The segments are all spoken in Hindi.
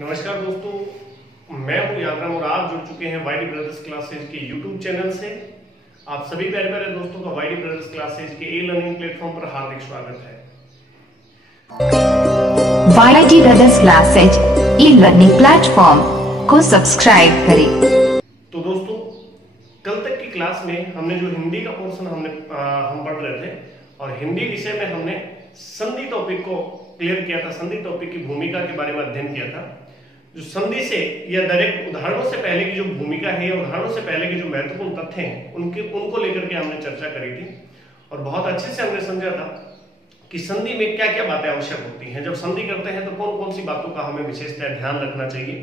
नमस्कार दोस्तों, मैं हूं यादराम और आप जुड़ चुके हैं वाईडी ब्रदर्स क्लासेज के यूट्यूब चैनल से। आप सभी प्यारे प्यारे दोस्तों का वाईडी ब्रदर्स क्लासेज के ई लर्निंग प्लेटफॉर्म पर हार्दिक स्वागत है। YD brothers classes e learning platform को सब्सक्राइब करें। तो दोस्तों, कल तक की क्लास में हमने जो हिंदी का पोर्शन हम पढ़ रहे थे और हिंदी विषय में हमने संधि टॉपिक को क्लियर किया था। संधि टॉपिक की भूमिका के बारे में अध्ययन किया था। जो संधि से या डायरेक्ट उदाहरणों से पहले की जो भूमिका है या उदाहरणों से पहले के जो महत्वपूर्ण तथ्य हैं उनको लेकर के हमने चर्चा करी थी और बहुत अच्छे से हमने समझा था कि संधि में क्या क्या बातें आवश्यक होती हैं। जब संधि करते हैं तो कौन कौन सी बातों का हमें विशेषतः ध्यान रखना चाहिए।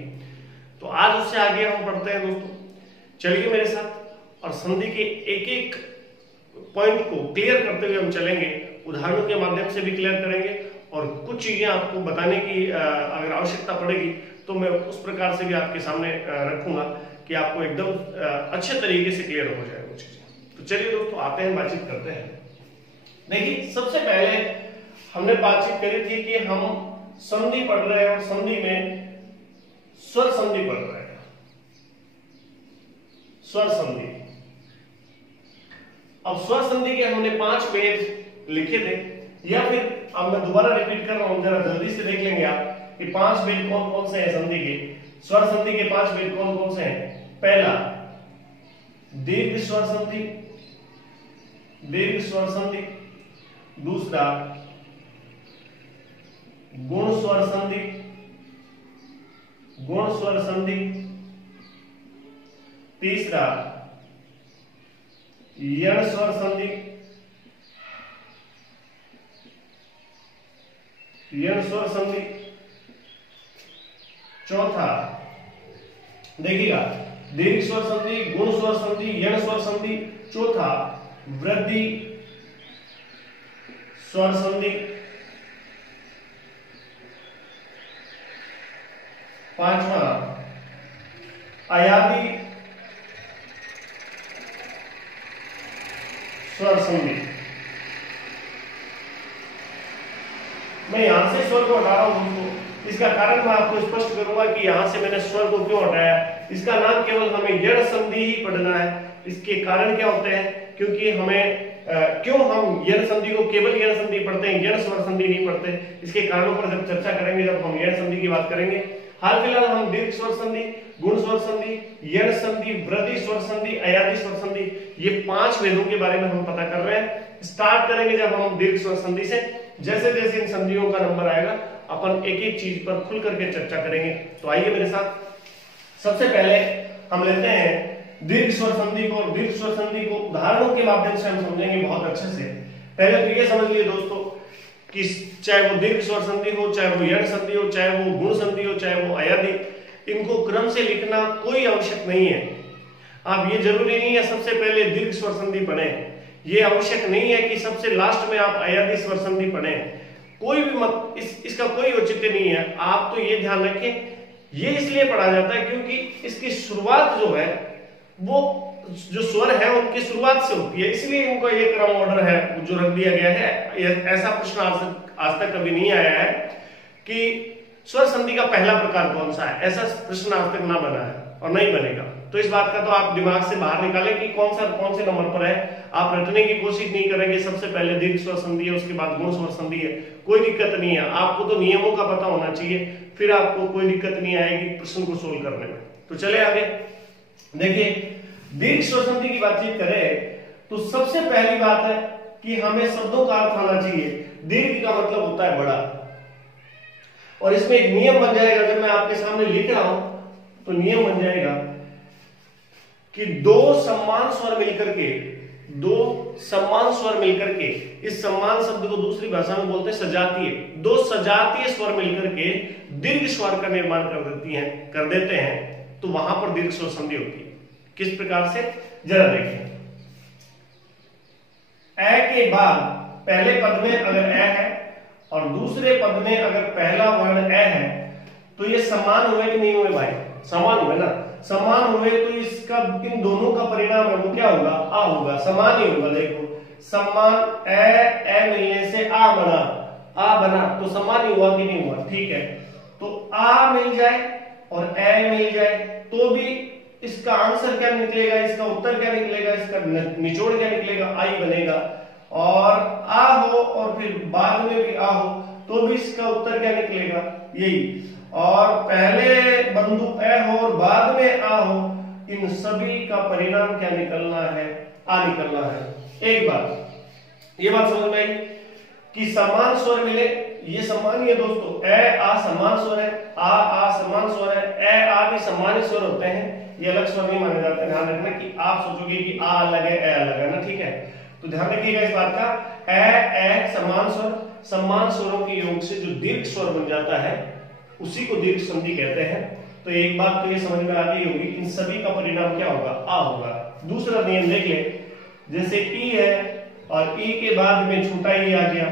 तो आज उससे आगे हम पढ़ते हैं दोस्तों। चलिए मेरे साथ और संधि के एक एक पॉइंट को क्लियर करते हुए हम चलेंगे। उदाहरणों के माध्यम से भी क्लियर करेंगे और कुछ चीजें आपको बताने की अगर आवश्यकता पड़ेगी तो मैं उस प्रकार से भी आपके सामने रखूंगा कि आपको एकदम अच्छे तरीके से क्लियर हो जाए वो चीजें। तो चलिए दोस्तों, आते हैं, बातचीत करते हैं। देखिए, सबसे पहले हमने बातचीत करी थी कि हम संधि पढ़ रहे हैं और संधि में स्वर संधि पढ़ रहे हैं। स्वर संधि, अब स्वर संधि के हमने 5 पेज लिखे थे, या फिर अब मैं दोबारा रिपीट कर रहा हूं, जरा जल्दी से देख लेंगे आप कि 5 भेद कौन कौन से हैं संधि के। स्वर संधि के 5 भेद कौन कौन से हैं। पहला दीर्घ स्वर संधि, दीर्घ स्वर संधि। दूसरा गुण स्वर संधि, गुण स्वर संधि। तीसरा यण स्वर संधि, यण स्वर संधि। चौथा देखिएगा, दीर्घ स्वर संधि, गुण स्वर संधि, यण स्वर संधि। चौथा वृद्धि स्वर संधि। पांचवा अयादी स्वर संधि। मैं यहां से स्वर को हटा रहा हूं दोस्तों, इसका कारण मैं आपको स्पष्ट करूंगा कि यहां से मैंने स्वर को क्यों हटाया। इसका नाम केवल हमें यण संधि ही पढ़ना है। इसके कारण क्या होते हैं, क्योंकि हमें क्यों हम यण संधि को केवल यण संधि पढ़ते हैं, यण स्वर संधि नहीं पढ़ते। इसके कारणों पर जब चर्चा करेंगे, जब हम यण संधि की बात करेंगे। हाल फिलहाल हम दीर्घ स्वर संधि, गुण स्वर संधि, यण संधि, वृद्धि स्वर संधि, अयादी स्वर संधि, ये 5 भेदों के बारे में हम पता कर रहे हैं। स्टार्ट करेंगे जब हम दीर्घ स्वर संधि से। जैसे जैसे इन संधियों का नंबर आएगा अपन एक एक चीज पर खुल करके चर्चा करेंगे। तो आइए मेरे साथ। सबसे पहले हम लेते हैं दीर्घ स्वर संधि को, और दीर्घ स्वर संधि को उदाहरणों के माध्यम से हम समझेंगे बहुत अच्छे से। पहले तो ये समझ लिए दोस्तों कि चाहे वो दीर्घ स्वर संधि हो, चाहे वो यण संधि हो, चाहे वो गुण संधि हो, चाहे वो अयादी, इनको क्रम से लिखना कोई आवश्यक नहीं है। आप ये जरूरी नहीं है सबसे पहले दीर्घ स्वर संधि पढ़ें, ये आवश्यक नहीं है कि सबसे लास्ट में आप अयादी स्वर संधि पढ़ें। कोई भी मत, इसका कोई औचित्य नहीं है। आप तो ये ध्यान रखें, ये इसलिए पढ़ा जाता है क्योंकि इसकी शुरुआत जो है वो जो स्वर है उनकी शुरुआत से होती है, इसलिए इनको ये क्रम ऑर्डर है जो रख दिया गया है। ऐसा प्रश्न आज तक कभी नहीं आया है कि स्वर संधि का पहला प्रकार कौन सा है, ऐसा प्रश्न आज तक ना बना है और नहीं बनेगा। तो इस बात का तो आप दिमाग से बाहर निकालें कि कौन से नंबर पर है। आप रटने की कोशिश नहीं करेंगे, सबसे पहले दीर्घ स्वर संधि है, उसके बाद गुण स्वर संधि है, कोई दिक्कत नहीं है। आपको तो नियमों का पता होना चाहिए, फिर आपको कोई दिक्कत नहीं आएगी प्रश्न को सोल्व करने में। तो चले आगे। देखिए, दीर्घ स्वर संधि की बातचीत करें तो सबसे पहली बात है कि हमें शब्दों का अर्थ आना चाहिए। दीर्घ का मतलब होता है बड़ा, और इसमें एक नियम बन जाएगा। जब मैं आपके सामने लिख रहा हूं तो नियम बन जाएगा कि दो समान स्वर मिलकर के इस समान शब्द को दूसरी भाषा में बोलते हैं सजातीय। दो सजातीय स्वर मिलकर के दीर्घ स्वर का निर्माण कर देते हैं, तो वहां पर दीर्घ स्वर संधि होती है। किस प्रकार से, जरा देखिए। ए के बाद पहले पद में अगर ए है और दूसरे पद में अगर पहला वर्ण ए है तो ये समान हुए कि नहीं हुए भाई? समान हुए ना। समान हुए तो इसका इन दोनों का परिणाम है वो क्या होगा? आ होगा, समान ही होगा। देखो, समान ए मिलने से आ बना, तो समान ही हुआ कि नहीं हुआ? ठीक है। तो आ मिल जाए और ए मिल जाए तो भी इसका आंसर क्या निकलेगा, इसका उत्तर क्या निकलेगा, इसका निचोड़ क्या निकलेगा, आई बनेगा। और आ हो और फिर बाद में भी आ हो तो भी इसका उत्तर क्या निकलेगा, यही। और पहले बंदु ए हो और बाद में आ हो, इन सभी का परिणाम क्या निकलना है, आ निकलना है। एक बात ये बात समझ में आई कि समान स्वर मिले, ये समान ही है दोस्तों, ए आ समान स्वर है, आ समान स्वर है, ए आ भी समान स्वर होते हैं, ये अलग स्वर नहीं माने जाते। ध्यान रखना कि आप सोचोगे कि आ अलग है ए अलग है ना, ठीक है, तो ध्यान रखिएगा इस बात का। ए समान स्वर, समान स्वरों के योग से जो दीर्घ स्वर बन जाता है उसी को दीर्घ संधि कहते हैं। तो एक बात तो ये समझ में आ गई होगी, इन सभी का परिणाम क्या होगा, आ होगा। दूसरा नियम देख ले, जैसे ई है और ई के बाद में छोटा ई आ गया,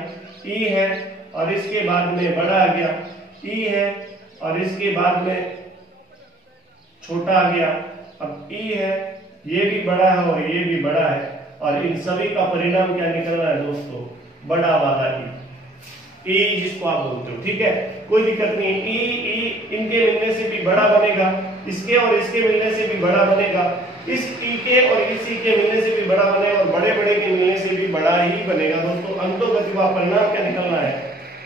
ई है और इसके बाद में बड़ा आ गया, ई है और इसके बाद में छोटा आ गया, अब ई है, ये भी बड़ा है और ये भी बड़ा है, और इन सभी का परिणाम क्या निकलना है दोस्तों, बड़ा वाला ई, जिसको आप बोलते हो, ठीक है, कोई दिक्कत नहीं। ई इनके मिलने से भी बड़ा बनेगा, इसके और इसके मिलने से भी बड़ा बनेगा, इस ई के और इस ई के मिलने से भी बड़ा बनेगा, और बड़े बड़े के मिलने से भी बड़ा ही बनेगा दोस्तों। अंतोगति व परिणाम क्या निकलना है,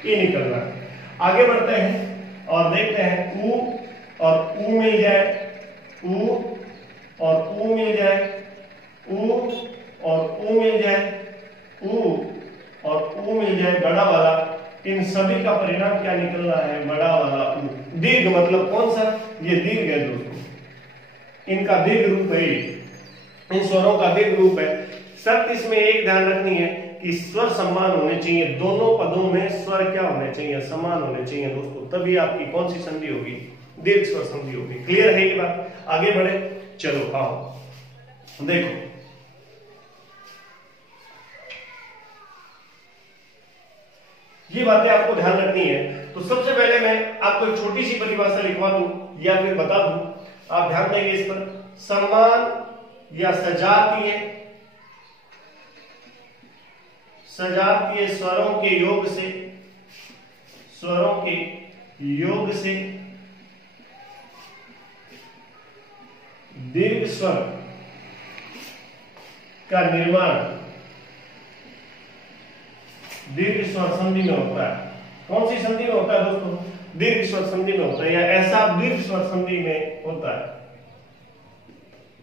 ई निकलना है। आगे बढ़ते हैं और देखते हैं, ऊ और ऊ मिल जाए, ऊ और ऊ मिल जाए, ऊ और ऊ मिल जाए, ऊ और ऊ मिल जाए, बड़ा वाला, इन सभी का परिणाम क्या निकलना है, बड़ा वाला ऊ। दीर्घ मतलब कौन सा, ये दीर्घ है दोस्तों, इनका दीर्घ रूप है, इन स्वरों का दीर्घ रूप है। शर्त इसमें एक ध्यान रखनी है कि स्वर समान होने चाहिए, दोनों पदों में स्वर क्या होने चाहिए, समान होने चाहिए दोस्तों, तभी आपकी कौन सी संधि होगी, दीर्घ स्वर संधि होगी। क्लियर है ये बात, आगे बढ़े, चलो आओ देखो। ये बातें आपको ध्यान रखनी है। तो सबसे पहले मैं आपको एक छोटी सी परिभाषा लिखवा दूं या फिर बता दूं, आप ध्यान देंगे इस पर। समान या सजातीय, सजातीय स्वरों के योग से, स्वरों के योग से दीर्घ स्वर का निर्माण दीर्घ स्वर संधि में होता है। कौन सी संधि में होता है दोस्तों, दीर्घ स्वर संधि में होता है, या ऐसा दीर्घ स्वर संधि में होता है।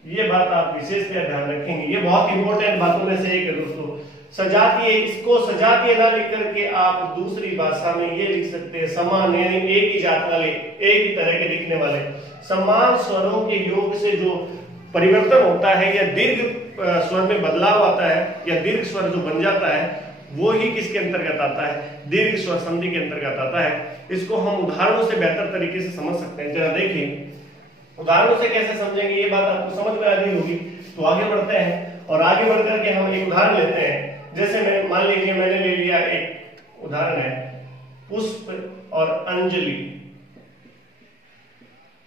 ये बात आप विशेष ध्यान रखेंगे, ये बहुत इंपॉर्टेंट बातों में से एक है दोस्तों। सजातीय, इसको सजातीय ना लिख करके आप दूसरी भाषा में ये लिख सकते हैं, समान, यानी एक ही जात वाले, एक ही तरह के लिखने वाले। समान स्वरों के योग से जो परिवर्तन होता है या दीर्घ स्वर में बदलाव आता है या दीर्घ स्वर जो बन जाता है, वो ही किसके अंतर्गत आता है, दीर्घ स्वर संधि के अंतर्गत आता है। इसको हम उदाहरणों से बेहतर तरीके से समझ सकते हैं। जरा देखिए उदाहरणों से कैसे समझेंगे, ये बात आपको समझ में आ गई होगी। तो आगे बढ़ते हैं और आगे बढ़ करके हम एक उदाहरण लेते हैं। जैसे मैं मान लीजिए मैंने ले लिया एक उदाहरण है, पुष्प और अंजलि।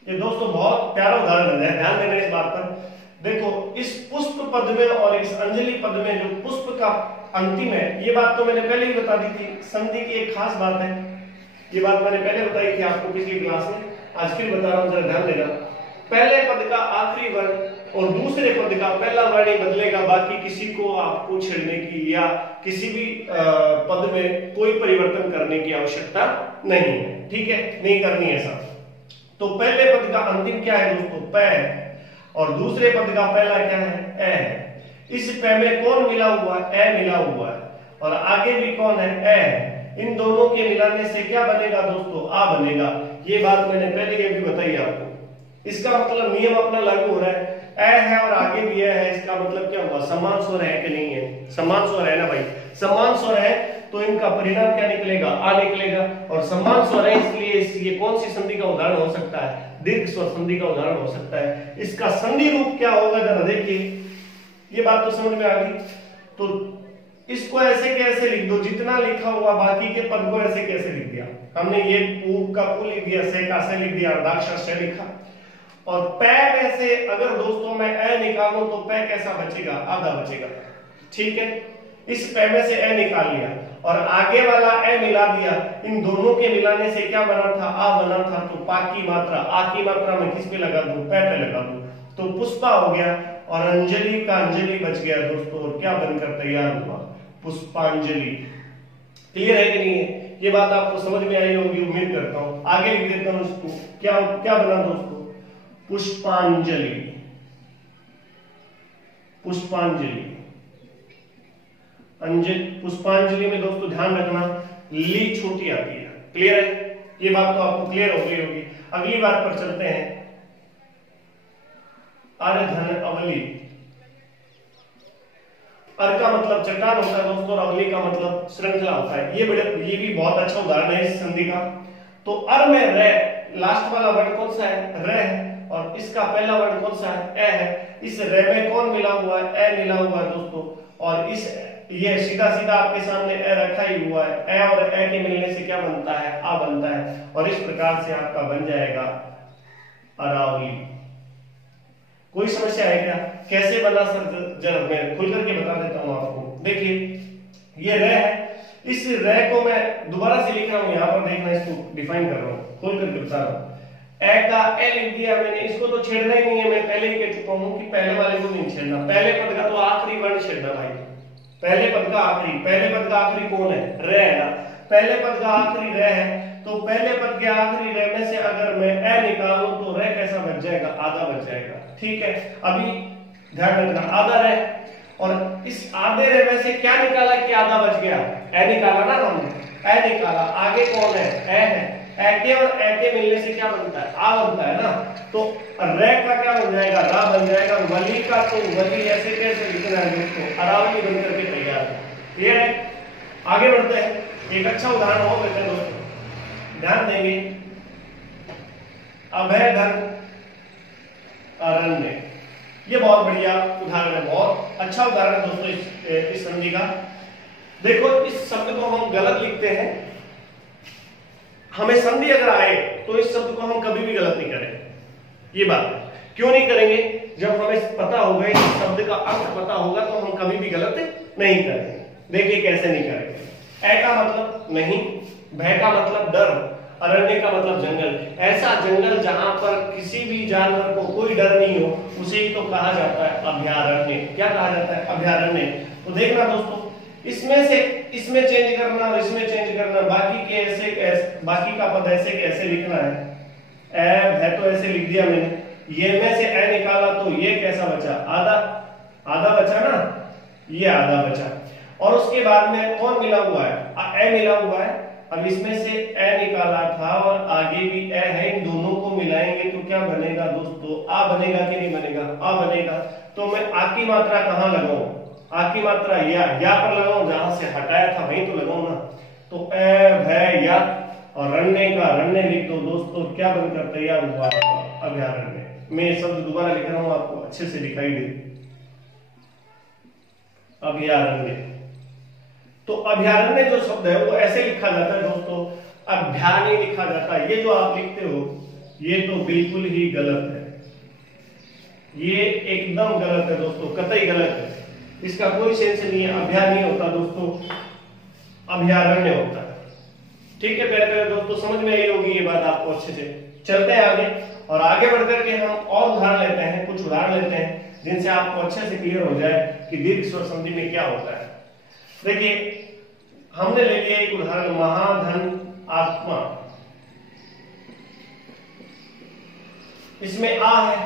ये दोस्तों बहुत प्यारा उदाहरण है, ध्यान देना इस बात पर। देखो इस पुष्प पद में और इस अंजलि पद में जो पुष्प का अंतिम है, ये बात तो मैंने पहले ही बता दी थी। संधि की एक खास बात है, ये बात मैंने पहले बताई थी आपको पिछली क्लास में, आज फिर बता रहा हूं, जरा ध्यान देना। पहले पद का आखिरी वर्ण और दूसरे पद का पहला वर्ण ही बदलेगा, बाकी किसी को आपको छेड़ने की या किसी भी पद में कोई परिवर्तन करने की आवश्यकता नहीं है, ठीक है, नहीं करनी है ऐसा। तो पहले पद का अंतिम क्या है दोस्तों, प है, और दूसरे पद का पहला क्या है, ए है। इस पे में कौन मिला हुआ है, ए मिला हुआ है, और आगे भी कौन है, ए है। इन दोनों के मिलाने से क्या बनेगा दोस्तों, आ बनेगा। ये बात मैंने पहले ही अभी बताई आपको। इसका मतलब नियम अपना लागू हो रहा है, ए है और आगे भी ए है, इसका मतलब क्या हुआ, समान स्वर है कि नहीं है, समान स्वर है ना भाई। समान स्वर है तो इनका परिणाम क्या निकलेगा, आ निकलेगा, और समान स्वर है इसलिए ये कौन सी संधि का उदाहरण हो सकता है, दीर्घ स्वर संधि का उदाहरण हो सकता है। इसका संधि रूप क्या होगा, जरा देखिए, ये बात तो समझ में आ गई। तो इसको ऐसे कैसे लिख दो, जितना लिखा हुआ बाकी के पद को ऐसे कैसे लिख दिया हमने, ये पू का पू लिख दिया, से का से लिख दिया, अर्धाक्षर से लिखा, और पै में से अगर दोस्तों मैं ए निकालूं तो पै कैसा बचेगा, आधा बचेगा, ठीक है। इस पै में से ए निकाल लिया, और आगे वाला ए मिला दिया, इन दोनों के मिलाने से क्या बना था, आ बना था। तो पा की मात्रा, आ की मात्रा में किस पे लगा दूं, पै पे लगा दूं, तो पुष्पा हो गया और अंजलि का अंजलि बच गया दोस्तों, और क्या बनकर तैयार हुआ, पुष्पांजलि। क्लियर है कि नहीं है? ये बात आपको समझ में आई होगी, उम्मीद करता हूं। आगे लिख देता हूं इसको, क्या क्या बना दोस्तों, पुष्पांजलि। पुष्पांजलि, पुष्पांजलि में दोस्तों ध्यान रखना ली छोटी आती है। क्लियर है? ये बात तो आपको क्लियर हो गई होगी। अगली बात पर चलते हैं, अर् धन अवली। अर् का मतलब चट्टान होता है दोस्तों, और अवली का मतलब श्रृंखला होता है। ये भी बहुत अच्छा उदाहरण है इस संधि का। तो अर में रे, लास्ट वाला वर्ड कौन सा है, रे है, और इसका पहला वर्ड कौन सा है, ए है। इस रे में कौन मिला हुआ है, ए मिला हुआ है दोस्तों, और इस ये सीधा सीधा आपके सामने ए रखा ही हुआ है। ए और ए के मिलने से क्या बनता है, आ बनता है, और इस प्रकार से आपका बन जाएगा अरावली। कोई समस्या है क्या, कैसे बना सर, जरा मैं खुल करके बता देता हूं आपको। देखिए ये रे है, इस रे को मैं दोबारा से लिख रहा हूं, यहां पर देखना, इसको डिफाइन कर रहा हूं, खोल करके बता रहा हूं। ए का ए लिख दिया मैंने, इसको तो छेड़ना ही नहीं है, मैं पहले ही कह चुका हूं कि पहले वाले को नहीं छेड़ना, पहले पद का तो आखिरी वर्ण छेड़ना भाई, पहले पद का आखिरी। पहले पद का आखिरी कौन है, रे है ना, पहले पद का आखिरी रे है, तो पहले पद के आखिरी रे में से अगर मैं ए निकालूं तो रे कैसा बच जाएगा, आधा बच जाएगा। ठीक है, अभी ध्यान रखना, आधा रे, और इस आधे रे में से क्या निकाला कि आधा बच गया, ए निकाला ना हमने, ए निकाला, आगे कौन है, ए है, ए के और ए के मिलने से क्या बनता है, आ बनता है ना, तो रे का क्या बन जाएगा, रा बन जाएगा। वली का तो वली ऐसे कैसे लिखना है दोस्तों, अरावली बन करके तैयार है। क्लियर है? आगे बढ़ते हैं, एक अच्छा उदाहरण और लेते हैं दोस्तों, ध्यान देंगे, अभय धन अरण्य। ये बहुत बढ़िया उदाहरण है, बहुत अच्छा उदाहरण है दोस्तों इस संधि का। देखो इस शब्द को हम गलत लिखते हैं, हमें संधि अगर आए तो इस शब्द को हम कभी भी गलत नहीं करें। ये बात क्यों नहीं करेंगे, जब हमें पता होगा, इस शब्द का अर्थ पता होगा, तो हम कभी भी गलत नहीं करेंगे। देखिए कैसे नहीं करेंगे। ए का मतलब नहीं, भय का मतलब डर, अरण्य का मतलब जंगल। ऐसा जंगल जहां पर किसी भी जानवर को कोई डर नहीं हो, उसे ही तो कहा जाता है अभयारण्य। क्या कहा जाता है, अभयारण्य। तो देखना दोस्तों, इसमें से इसमें चेंज करना और इसमें चेंज करना, बाकी के ऐसे बाकी का पद ऐसे कैसे लिखना है, ए तो ऐसे लिख दिया मैंने, ये में से ए निकाला तो ये कैसा बचा, आधा, आधा बचा ना, ये आधा बचा। और उसके बाद में कौन मिला हुआ है, ए मिला हुआ है। अब इसमें से ए निकाला था और आगे भी ए है, इन दोनों को मिलाएंगे तो क्या बनेगा दोस्तों, आ बनेगा कि नहीं बनेगा, आ बनेगा। तो मैं आ की मात्रा कहां लगाऊं, आ की मात्रा या पर लगाऊं, जहां से हटाया था वहीं तो लगाऊं ना। तो ए भय या, और रण्य का रण्य लिख दो दोस्तों, क्या बनकर तैयार हुआ, अभयारण्य। मैं शब्द दोबारा लिख रहा हूं, आपको अच्छे से दिखाई दे, अभयारण्य। तो अभयारण्य जो शब्द है वो ऐसे लिखा जाता है दोस्तों, अभ्या नहीं लिखा जाता। ये जो आप लिखते हो ये तो बिल्कुल ही गलत है, ये एकदम गलत है दोस्तों, कतई गलत है, इसका कोई सेंस नहीं है। अभ्या नहीं होता दोस्तों, अभयारण्य होता है। ठीक है प्यारे प्यारे दोस्तों, समझ में आई होगी ये बात आपको अच्छे से। चलते हैं आगे, और आगे बढ़कर के हम और उदाहरण लेते हैं, कुछ उदाहरण लेते हैं जिनसे आपको अच्छे से क्लियर हो जाए कि दीर्घ स्वर संधि में क्या होता है। देखिए हमने ले लिया एक उदाहरण, महाधन आत्मा। इसमें आ है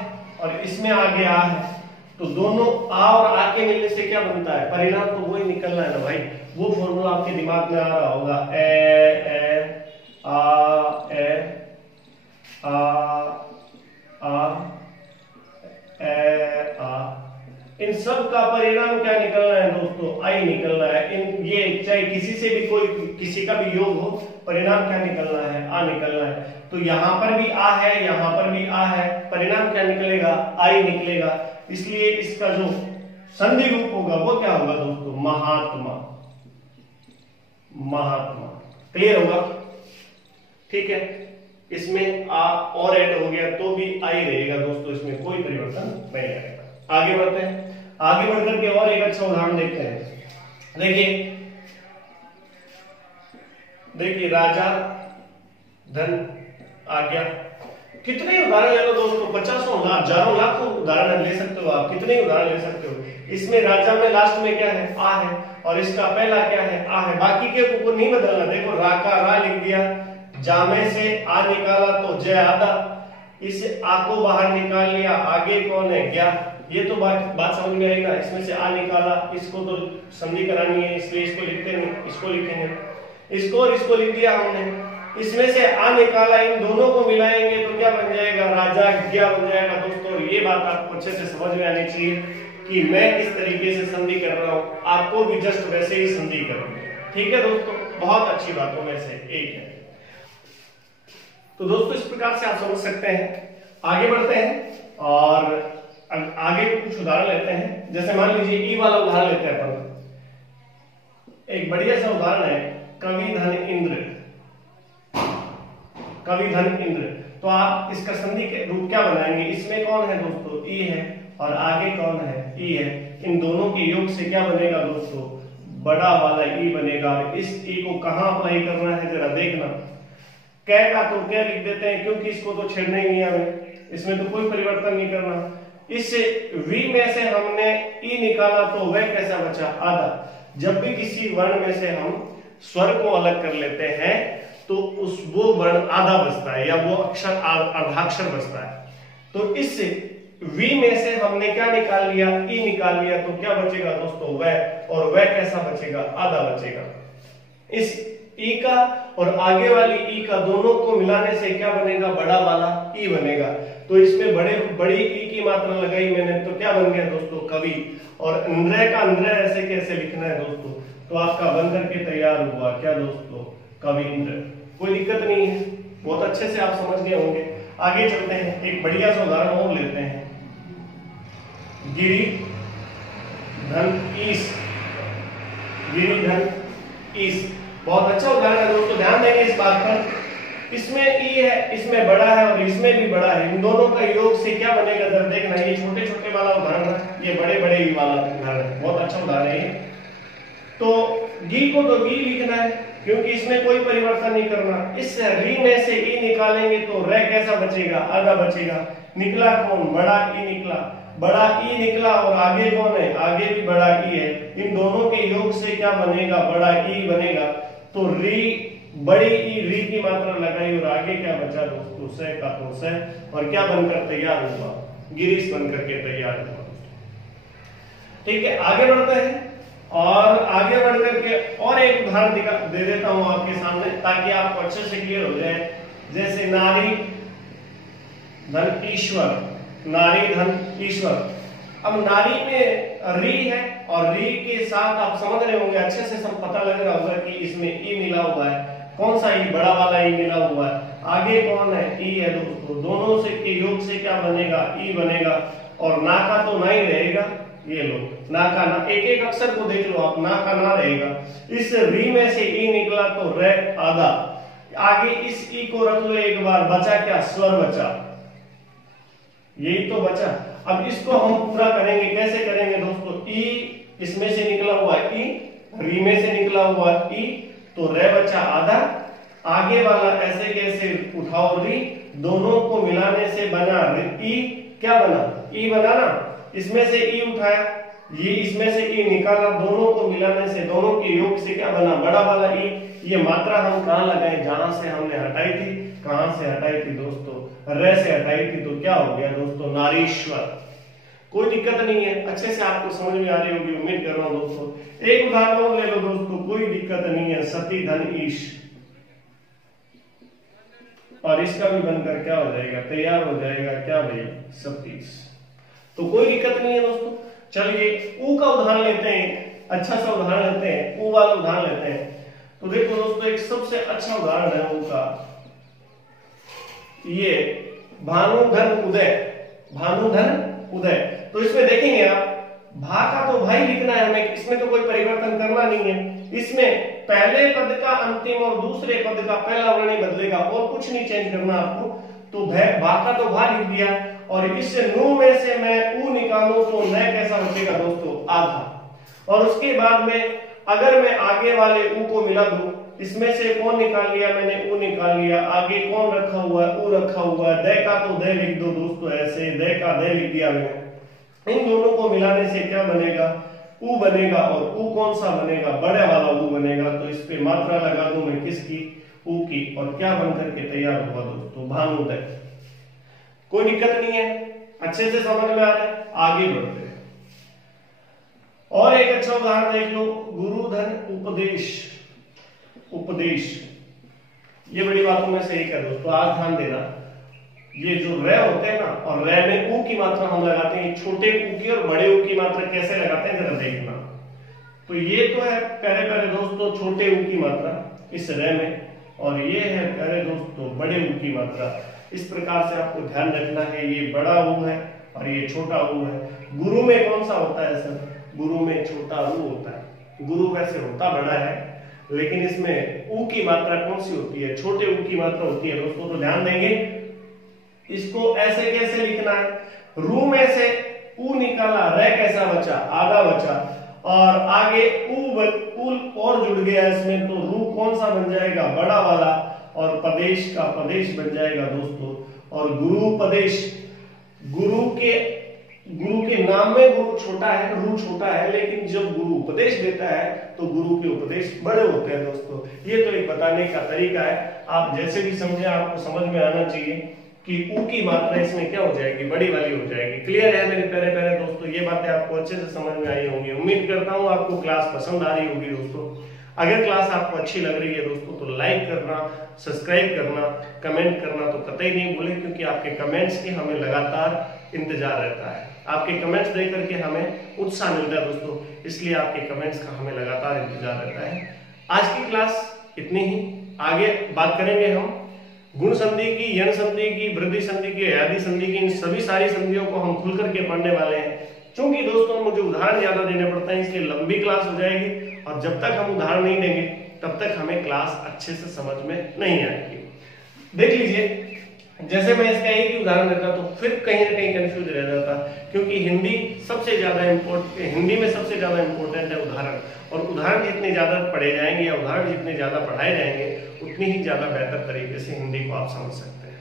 और इसमें आगे आ है, तो दोनों आ और आ के मिलने से क्या बनता है, परिणाम तो वही निकलना है ना भाई। वो फॉर्मूला आपके दिमाग में आ रहा होगा, ए आ ए आ। इन सब का परिणाम क्या निकलना है दोस्तों, आई निकलना है। इन ये चाहे किसी से भी कोई किसी का भी योग हो, परिणाम क्या निकलना है, आ निकलना है। तो यहां पर भी आ है, यहां पर भी आ है, परिणाम क्या निकलेगा, आई निकलेगा। इसलिए इसका जो संधि रूप होगा वो क्या होगा दोस्तों, महात्मा। महात्मा क्लियर होगा, ठीक है। इसमें आ और ऐड हो गया तो भी आई रहेगा दोस्तों, इसमें कोई परिवर्तन नहीं आएगा। आगे बढ़ते हैं, आगे बढ़कर के और एक अच्छा उदाहरण देखते हैं। देखिए देखिए राजा धन आ गया। कितने उदाहरण ले लो दोस्तों, 50 लाख हजारों लाखों उदाहरण ले सकते हो आप, कितने उदाहरण ले सकते हो। इसमें राजा में लास्ट में क्या है, आ है, और इसका पहला क्या है, आ है, बाकी के को नहीं बदलना। देखो रा का रा लिख दिया, जामे से आ निकाला तो जय आदा, इस आ को बाहर निकाल लिया, आगे कौन है, गया। ये तो बात समझ में आई ना। इसमें से आ निकाला, इसको तो संधि करानी है, इसलिए इसको लिखते नहीं, इसको लिखेंगे, इसको और इसको लिख दिया हमने। इसमें से आ निकाला, इन दोनों को मिलाएंगे तो क्या बन जाएगा, राजा गया बन जाएगा दोस्तों। ये बात आपको अच्छे से समझ में आनी चाहिए कि मैं किस तरीके से संधि कर रहा हूं, आपको भी जस्ट वैसे ही संधि करोगे। ठीक है दोस्तों, बहुत अच्छी बातों में से एक है। तो दोस्तों इस प्रकार से आप समझ सकते हैं। आगे बढ़ते हैं और आगे कुछ उदाहरण लेते हैं। जैसे मान लीजिए ई वाला उदाहरण लेते हैं अपन। एक बढ़िया सा उदाहरण है, कवि धन इंद्र, कवि धन इंद्र। तो आप इसका संधि के रूप क्या बनाएंगे, इसमें कौन है दोस्तों, ई है, और आगे कौन है, ई है। इन दोनों के योग से क्या बनेगा दोस्तों, बड़ा वाला ई बनेगा। इस ई को कहां अप्लाई करना है जरा देखना। कै का तो क्या लिख देते हैं, क्योंकि इसको तो छेड़ना ही नहीं हमें, इसमें तो कोई परिवर्तन नहीं करना। इस वी में से हमने ई निकाला तो वह कैसा बचा, आधा। जब भी किसी वर्ण में से हम स्वर को अलग कर लेते हैं तो वो वर्ण आधा बचता है, या वो अक्षर अर्धाक्षर बचता है। तो इस वी में से हमने क्या निकाल लिया, ई निकाल लिया, तो क्या बचेगा दोस्तों, वह। और वह कैसा बचेगा, आधा बचेगा। इस ई का और आगे वाली ई का दोनों को मिलाने से क्या बनेगा, बड़ा वाला ई बनेगा। तो इसमें बड़ी ई की मात्रा लगाई मैंने, तो क्या बन गया दोस्तों, कवि। और इंद्र का इंद्र ऐसे कैसे लिखना है दोस्तों, तो आपका बन करके तैयार हुआ क्या दोस्तों, कविंद्र। कोई दिक्कत नहीं है, बहुत अच्छे से आप समझ गए होंगे। आगे चलते हैं, एक बढ़िया सा उदाहरण और लेते हैं। गिरि धन ईश, गिरि धन ईश, बहुत अच्छा उदाहरण है दोस्तों, ध्यान देंगे इस बात पर। इसमें ई है, इसमें बड़ा है और इसमें भी बड़ा है, इन दोनों का योग से क्या बनेगा जरा देखना। ये छोटे छोटे वाला उदाहरण है, ये बड़े बड़े ई वाला उदाहरण है, बहुत अच्छा उदाहरण है। तो गी को तो गी लिखना है, क्योंकि इसमें कोई परिवर्तन नहीं करना। इस री में से ई निकालेंगे तो रे कैसा बचेगा, आधा बचेगा। निकला कौन, बड़ा ई निकला, बड़ा ई निकला, और आगे कौन है, आगे भी बड़ा ई है। इन दोनों के योग से क्या बनेगा, बड़ा ई बनेगा। तो री, बड़ी ई, री की मात्रा लगाई, और आगे क्या बचा दोस्तों, से का तो से, और क्या बनकर तैयार हुआ, गिरीश बनकर के तैयार हुआ। ठीक है, आगे बढ़ते हैं। और आगे बढ़ करके और एक उदाहरण दे देता हूं आपके सामने, ताकि आपको अच्छे से क्लियर हो जाए। जैसे नारी धन ईश्वर, नारी धन ईश्वर। अब नारी में री है, और री के साथ आप समझ रहे होंगे, अच्छे से सब पता लग रहा होगा कि इसमें ई मिला हुआ है। कौन सा ई, बड़ा वाला ई मिला हुआ है। आगे कौन है, ई है दोस्तों। दोनों से के योग से क्या बनेगा, ई बनेगा। और ना का तो ना ही रहेगा, ये लो ना का ना, एक एक अक्षर को देख लो आप, ना का ना रहेगा। इस री में से ई निकला तो रे आधा, आगे इस ई को रख लो एक बार, बचा क्या, स्वर बचा, यही तो बचा। अब इसको हम पूरा करेंगे, कैसे करेंगे दोस्तों, ई इसमें से निकला हुआ ई, री में से निकला हुआ ई, तो रे बचा आधा। आगे वाला ऐसे कैसे उठाओ, री, दोनों को मिलाने से बना ई, क्या बना, ई बना ना। इसमें से ई उठाया, ये इसमें से ई निकाला, दोनों को मिलाने से, दोनों के योग से क्या बना, बड़ा वाला ई। ये मात्रा हम कहां लगाए, जहां से हमने हटाई थी। कहां से हटाई थी दोस्तों, रे से हटाई थी, तो क्या हो गया दोस्तों, नारीश्वर। कोई दिक्कत नहीं है, अच्छे से आपको समझ में आ रही होगी, उम्मीद कर रहा हूं दोस्तों। एक उदाहरण और ले लो दोस्तों, कोई दिक्कत नहीं है, सती धन ईश, और इसका भी बनकर क्या हो जाएगा, तैयार हो जाएगा क्या भैया, सतीश। तो कोई दिक्कत नहीं है दोस्तों। चलिए ऊ का उदाहरण लेते हैं, अच्छा सा उदाहरण लेते हैं, ऊ वाला उदाहरण लेते हैं। तो देखो दोस्तों, एक सबसे अच्छा उदाहरण है ऊ का, ये भानुधन उदय, भानुधन उदय। तो इसमें देखेंगे आप, भा का तो भाई लिखना है हमें, इसमें तो कोई परिवर्तन करना नहीं है। इसमें पहले पद का अंतिम और दूसरे पद का पहला वर्ण नहीं बदलेगा, और कुछ नहीं चेंज करना आपको। तो भा का तो भा लिख दिया, और इस नू में से मैं ऊ निकालूं तो न कैसा बचेगा दोस्तों, आधा। और उसके बाद में अगर मैं आगे वाले ऊ को मिला दूं इसमें से कौन निकाल लिया मैंने, ऊ निकाल लिया, आगे कौन रखा हुआ है, ऊ रखा हुआ है, दे का तो दे लिख दो दोस्तों, ऐसे दे का दे लिख दिया मैंने। इन दोनों को मिलाने से क्या बनेगा, ऊ बनेगा, और ऊ कौन सा बनेगा, बड़े वाला ऊ बनेगा। तो इस पे मात्रा लगा दूं मैं किसकी, ऊ की, और क्या बनकर के तैयार हुआ दोस्तों, भानुदय। कोई दिक्कत नहीं है, अच्छे से समझ में आ रहा है, आगे बढ़ते हैं। और एक अच्छा उदाहरण देख लो, गुरुधन उपदेश। उपदेश ये बड़ी बातों में से एक है दोस्तों, आज ध्यान देना। ये जो रे होते हैं ना, और रे में ऊ की मात्रा हम लगाते हैं, छोटे ऊ की और बड़े ऊ की मात्रा कैसे लगाते हैं जरा देखना। तो ये तो है प्यारे प्यारे दोस्तों छोटे ऊ की मात्रा इस रे में, और ये है प्यारे दोस्तों बड़े ऊ की मात्रा। इस प्रकार से आपको ध्यान रखना है, ये बड़ा ऊ है और ये छोटा ऊ है। गुरु में कौन सा होता है सर, गुरु में छोटा ऊ होता है। गुरु वैसे होता बड़ा है, लेकिन इसमें ऊ की मात्रा कौन सी होती है, छोटे ऊ की मात्रा होती है दोस्तों। तो ध्यान देंगे, इसको ऐसे कैसे लिखना है, रू में से ऊ निकाला, रे कैसा बचा, आधा बचा, और आगे ऊ और जुड़ गया इसमें, तो रू कौन सा बन जाएगा, बड़ा वाला, और प्रदेश का प्रदेश बन जाएगा दोस्तों। और गुरु प्रदेश, गुरु के नाम में गुरु छोटा है, रू छोटा है, लेकिन जब गुरु उपदेश देता है तो गुरु के उपदेश बड़े होते हैं दोस्तों। ये तो एक बताने का तरीका है, आप जैसे भी समझे आपको समझ में आना चाहिए कि ऊ की मात्रा इसमें क्या हो जाएगी, बड़ी वाली हो जाएगी। क्लियर है मेरे प्यारे प्यारे दोस्तों, ये बातें आपको अच्छे से समझ में आई होंगी। उम्मीद करता हूँ आपको क्लास पसंद आ रही होगी दोस्तों। अगर क्लास आपको अच्छी लग रही है दोस्तों तो लाइक करना, सब्सक्राइब करना, कमेंट करना तो कतई नहीं भूलें, क्योंकि आपके कमेंट्स की हमें लगातार इंतजार रहता है। आपके कमेंट्स देख करके हमें उत्साह मिलता है दोस्तों, इसलिए आपके कमेंट्स का हमें लगातार इंतजार रहता है। आज की क्लास इतनी ही, आगे बात करेंगे हम गुण संधि की, यण संधि की, वृद्धि संधि की, अयादि संधि की। इन सभी सारी संधियों को हम खुल करके पढ़ने वाले हैं। क्योंकि दोस्तों मुझे उदाहरण ज्यादा देने पड़ते हैं, इसलिए लंबी क्लास हो जाएगी, और जब तक हम उदाहरण नहीं देंगे तब तक हमें क्लास अच्छे से समझ में नहीं आएगी। देख लीजिए, जैसे मैं इसका एक ही उदाहरण देता तो फिर कहीं ना कहीं कंफ्यूज रह जाता, क्योंकि हिंदी में सबसे ज्यादा इंपॉर्टेंट है उदाहरण, और उदाहरण जितने ज्यादा पढ़े जाएंगे या उदाहरण जितने ज्यादा पढ़ाए जाएंगे उतनी ही ज्यादा बेहतर तरीके से हिंदी को आप समझ सकते हैं।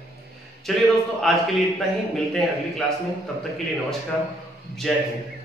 चलिए दोस्तों, आज के लिए इतना ही, मिलते हैं अगली क्लास में, तब तक के लिए नमस्कार, जय हिंद।